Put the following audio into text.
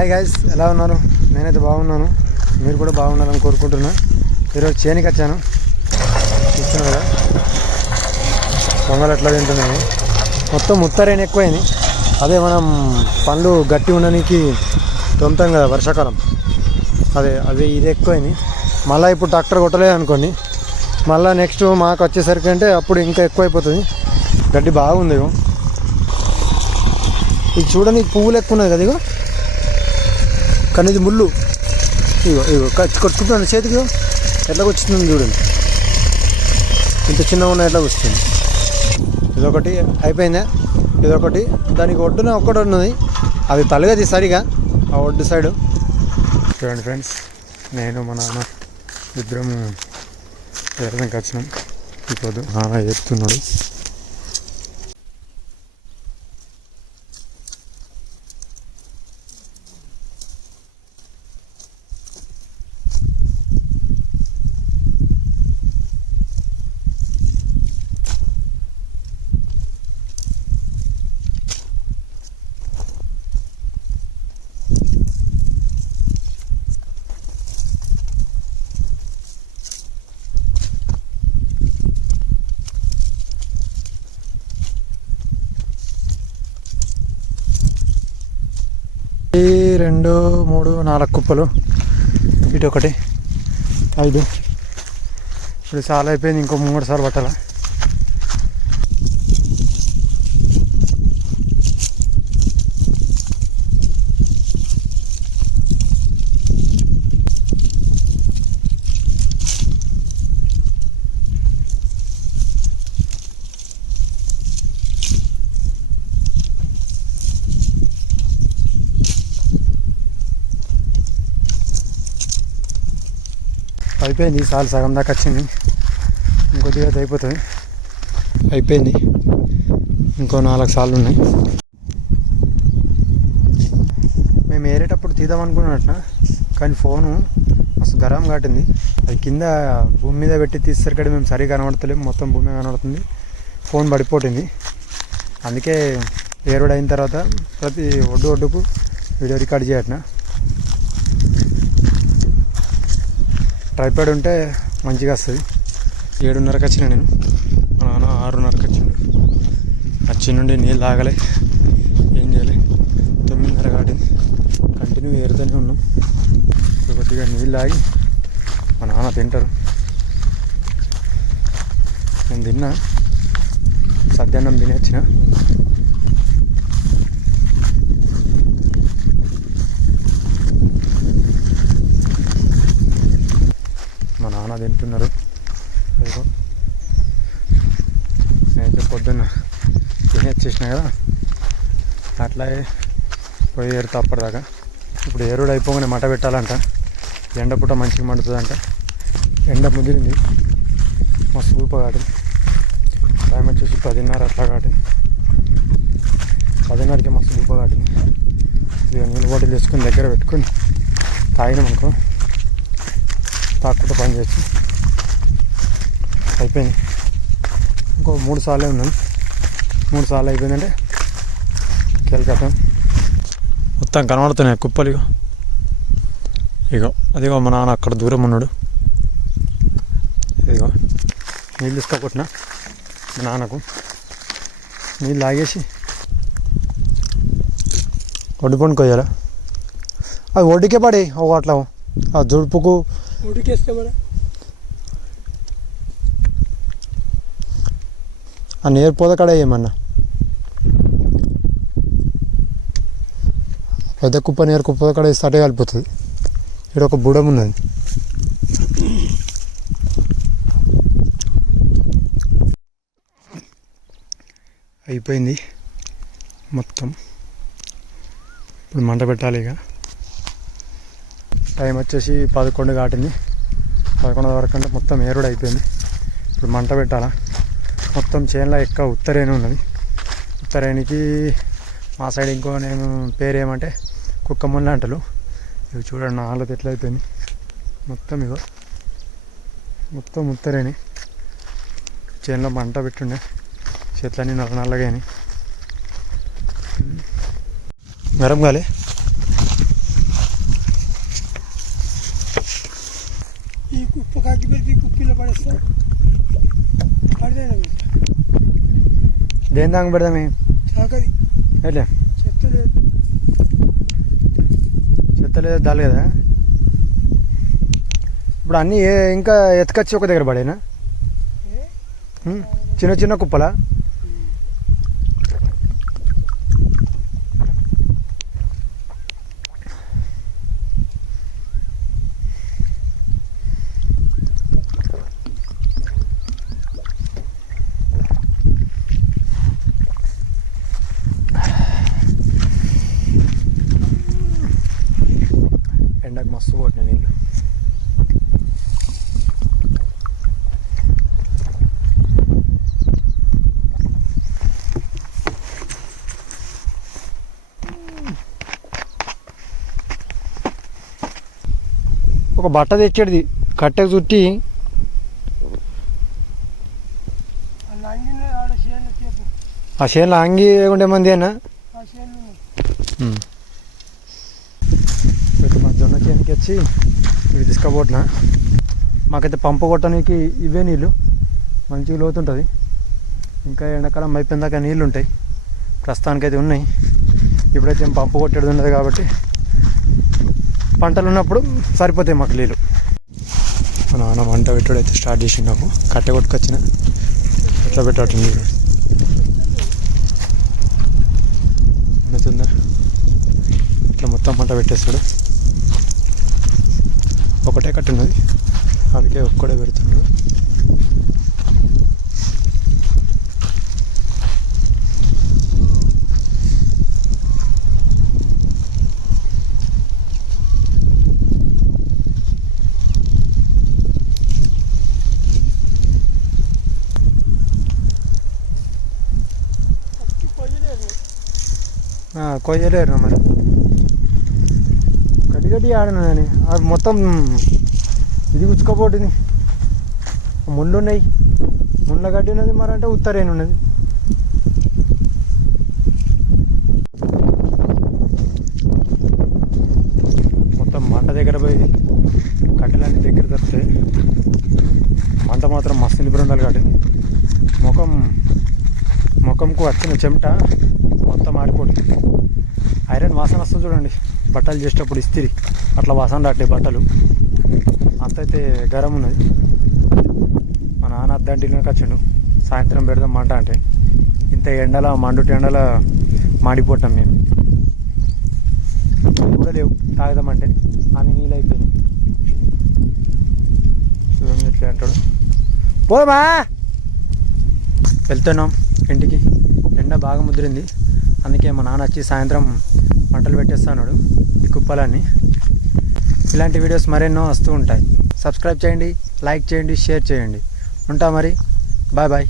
Hi guys, ఎలా ఉన్నారు? నేనైతే బాగున్నాను, మీరు కూడా బాగున్నారని కోరుకుంటున్నా. ఈరోజు చేనికి వచ్చాను, చూస్తున్నారు కదా పొంగల్ ఎట్లా తింటున్నాయి. మొత్తం ముత్తరైన ఎక్కువైంది. అదే మనం పండ్లు గట్టి ఉండడానికి తొంతాం కదా వర్షాకాలం, అదే ఇది ఎక్కువైంది. మళ్ళీ ఇప్పుడు ట్రాక్టర్ కొట్టలేదు అనుకోండి, మళ్ళీ నెక్స్ట్ మాకు వచ్చేసరికి అంటే అప్పుడు ఇంకా ఎక్కువైపోతుంది. గడ్డి బాగుంది. ఇది చూడండి, పువ్వులు ఎక్కువ ఉన్నది కదా. కానీ ఇది ముళ్ళు. ఇగో కొట్టుకుంటుంది చేతికి, ఎట్లా వచ్చింది చూడండి. ఇంత చిన్నగా ఉన్న ఎట్లా వస్తుంది. ఇదొకటి అయిపోయిందా, ఇదొకటి. దానికి ఒడ్డున ఒక్కటి ఉన్నది, అది తలగది సరిగా ఆ ఒడ్డు సైడు. చూడండి ఫ్రెండ్స్, నేను మా నాన్న ఇద్దరం ఎక్కడికి వచ్చినాం. ఇప్పుడు నాన్న చెప్తున్నాడు. ఈ 2, 3, 4 కుప్పలు, ఇటు ఒకటి 5. ఇప్పుడు చాలా అయిపోయింది, ఇంకో 3 సార్లు పట్టాలా. అయిపోయింది, సార్లు సగం దాకా వచ్చింది. ఇంకొద్దిగా అయిపోతుంది. అయిపోయింది, ఇంకో 4 సార్లు ఉన్నాయి. మేము ఏరేటప్పుడు తీద్దాం అనుకున్నట్ట, కానీ ఫోను మస్తు గరం కాటింది. అది కింద భూమి మీద పెట్టి తీసేసరికి మేము సరిగా కనబడతలేము, మొత్తం భూమి కనబడుతుంది. ఫోన్ పడిపోతుంది. అందుకే ఏరుడు అయిన తర్వాత ప్రతి ఒడ్డుకు వీడియో రికార్డ్ చేయట్న. ట్రైపాడ్ ఉంటే మంచిగా వస్తుంది. 7:30కి వచ్చిన నేను, మా నాన్న 6:30కి వచ్చిండు. వచ్చి నుండి నీళ్ళు తాగలే, ఏం చేయలే. 9:30 కాటింది. కంటిన్యూ ఏరుతూనే ఉన్నాం. కొద్దిగా నీళ్ళు తాగి మా నాన్న తింటారు. నేను తిన్నా, సద్యాన్నం తినేచ్చిన. మా నాన్న తింటున్నారు. అదిగో నేనైతే పొద్దున్న తినేచ్చేసిన కదా, అట్లాగే పోయి ఏరుతా అప్పటిదాకా. ఇప్పుడు ఏరుడు అయిపోగానే మట పెట్టాలంట. ఎండ పూట మంచిగా మండుతుందంట. ఎండ ముదిరింది, మస్తు ఊప కాదు. టైం వచ్చేసి 10:30 అట్లా కాదు. 10:30కి మస్తు ఊప కాటింది. ఇక నీళ్ళు బాటిల్ తీసుకొని దగ్గర పెట్టుకొని తాగినాం అనుకో, తాక్కుంటూ పని చేయొచ్చు. అయిపోయింది, ఇంకో 3 సార్లే ఉన్నాను. 3 సార్లు అయిపోయిందంటే కేల్కతాం. మొత్తం కనబడుతున్నాయి కుప్పలు. ఇగో అదిగో మా నాన్న అక్కడ దూరం ఉన్నాడు. ఇదిగో నీళ్ళు తీసుకోకొట్టిన మా నాన్నకు. నీళ్ళు తాగేసి ఒడ్డు పండుకోయాలా. అది ఒడ్డుకే పడి ఒక అట్లా ఆ జుడుపుకు ఉడికేస్తే మరి ఆ నీరు పోదకాడ ఏమన్నా పెద్ద కుప్ప నీరు కుప్ప కాడ వేస్తే అటే కలిపోతుంది. ఇక్కడ ఒక బుడం ఉన్నది. అయిపోయింది మొత్తం. ఇప్పుడు మంట పెట్టాలి. ఇక టైం వచ్చేసి 11 కాటింది. 11 వరకు అంటే మొత్తం ఏరుడు అయిపోయింది. ఇప్పుడు మంట పెట్టాలా. మొత్తం చేనులో ఎక్కువ ఉత్తరేణి ఉన్నది. ఉత్తరేణికి మా సైడ్ ఇంకో నేను పేరు ఏమంటే కుక్కముళ్ళ అంటలు. ఇవి చూడండి నా ఆలోచన ఎట్లా అయిపోయింది. మొత్తం ఇగో మొత్తం ఉత్తరేణి. చేనులో మంట పెట్టుండే, చెట్లన్నీ నల్లగాని. గరం గాలి దేని దాకా పెడదామే ఎట్లా చెత్త లేదా దాలు కదా ఇప్పుడు అన్నీ ఇంకా ఎత్తుకొచ్చి ఒక దగ్గర పడేనా చిన్న చిన్న కుప్పలా ఎండకు మస్తు కొట్టిన నీళ్ళు ఒక బట్ట తెచ్చేది కట్టెకు చుట్టి ఆ చేనులో అంగి ఉండే మంది అన్న మా జొన్న చేనుకి వచ్చి ఇవి తీసుకుపోతున్నా మాకైతే పంపు కొట్టడానికి ఇవే నీళ్ళు మంచిగా లోతుంటుంది ఇంకా ఎండాకాలం అయిపోయిన దాకా నీళ్ళు ఉంటాయి ప్రస్తుతానికైతే ఉన్నాయి ఇప్పుడైతే ఏం పంపు కొట్టేది ఉండదు కాబట్టి పంటలు ఉన్నప్పుడు సరిపోతాయి మాకు నీళ్ళు మా నాన్న వంట పెట్టుడైతే స్టార్ట్ చేసి నాకు కట్టె కొట్టుకొచ్చిన ఎట్లా పెట్టాడు నీళ్ళు ఉన్నతుందా ఇట్లా మొత్తం పంట పెట్టేస్తాడు ఒకటే కట్టున్నది అందుకే ఒక్కడే పెడుతున్నాడు కొయ్యలేరు మరి గడ్డి ఆడను కానీ అది మొత్తం ఇది గుచ్చుకోపోతుంది ముళ్ళు ఉన్నాయి ముళ్ళ గడ్డి ఉన్నది మరి అంటే ఉత్తరేను ఉన్నది మొత్తం మంట దగ్గర పోయి కట్టెలన్నీ దగ్గర దొరుకుతాయి మంట మాత్రం మస్తు నిపుణులు ఉండాలి కాబట్టి ముఖంకు వచ్చిన చెమట మొత్తం ఆడిపోతుంది ఐరన్ వాసన వస్తుంది చూడండి బట్టలు చేసేటప్పుడు ఇస్తిరి అట్లా వాసన రాట్లే బట్టలు అంతైతే గరం ఉన్నది మా నాన్న అద్దంటిలోకి వచ్చాడు సాయంత్రం పెడదాం మంట అంటే ఇంత ఎండల మండుటి ఎండల మాడిపోతాం మేము కూడా లేవు తాగదామంటే అని నీళ్ళు అయిపోయినాయి చూడండి ఎట్లా అంటాడు పోమా వెళ్తున్నాం ఇంటికి ఎండ బాగా ముదిరింది అందుకే మా నాన్న వచ్చి సాయంత్రం మంటలు పెట్టేస్తున్నాడు ఈ కుప్పలన్నీ ఇలాంటి వీడియోస్ మరెన్నో వస్తూ ఉంటాయి సబ్స్క్రైబ్ చేయండి లైక్ చేయండి షేర్ చేయండి ఉంటా మరి బాయ్ బాయ్